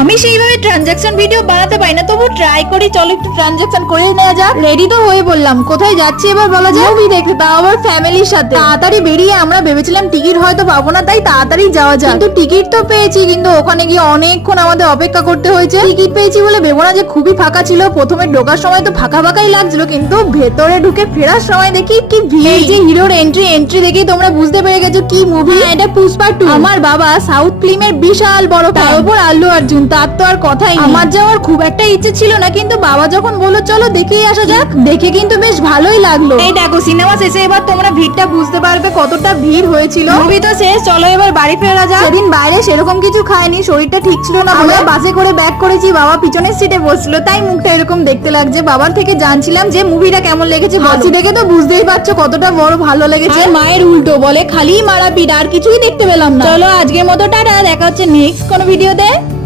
আমি সেইভাবে transaction video বানাতে পারি না, তবু ট্রাই করি। চলো একটু ট্রানজাকশন করে নেওয়া যাক। রেডি তো হয়ে বললাম, কোথায় যাচ্ছি এবার বলা যায়? মুভি দেখতে, তাও আবার ফ্যামিলির সাথে। তাড়াতাড়ি বেরিয়ে আমরা ভেবেছিলাম টিকিট হয়তো পাবো না, তাই তাড়াতাড়ি যাওয়া যায়। কিন্তু টিকিট তো পেয়েছি, কিন্তু ওখানে গিয়ে অনেকক্ষণ আমাদের অপেক্ষা করতে হয়েছে। টিকিট পেয়েছি বলে ভেবো না যে খুবই ফাঁকা ছিল। প্রথমে ঢোকার সময় তো ফাঁকা ফাঁকাই লাগছিল, কিন্তু ভেতরে ঢুকে ফেরার সময় দেখি কি ভিড়। এই যে হিরোর এন্ট্রি দেখে তোমরা বুঝতে পেরে গেছো কি মুভি। এটা পুষ্পা 2। আমার বাবা সাউথ ফিল্মের বিশাল বড়, তার উপর আল্লু অর্জুন, তার তো আর কথাই নেই। আমার যাওয়ার খুব একটা ইচ্ছে ছিল না, কিন্তু বাবা যখন বললো চলো দেখেই আসা যাক, দেখে কিন্তু বেশ ভালোই লাগলো। এই দেখো সিনেমা শেষে এবার তোমরা ভিড়টা বুঝতে পারবে কতটা ভিড় হয়েছিল। মুভি তো শেষ, চলো এবার বাড়ি ফেরা যাক। সেদিন বাইরে সেরকম কিছু খাইনি, শরীরটা ঠিক ছিল না। আমরা বাসে করে ব্যাক করেছি, বাবা পিছনের সিটে বসছিল, তাই মুখটা এরকম দেখতে লাগছে। বাবার থেকে জানছিলাম যে মুভিটা কেমন লেগেছে। হাসি দেখে তো বুঝতেই পারছো কতটা বড় ভালো লেগেছে। মায়ের উল্টো বলে খালি মারাপিট, আর কিছুই দেখতে পেলাম না। চলো আজকের মতো টাটা, দেখা হচ্ছে নেক্সট কোন ভিডিওতে।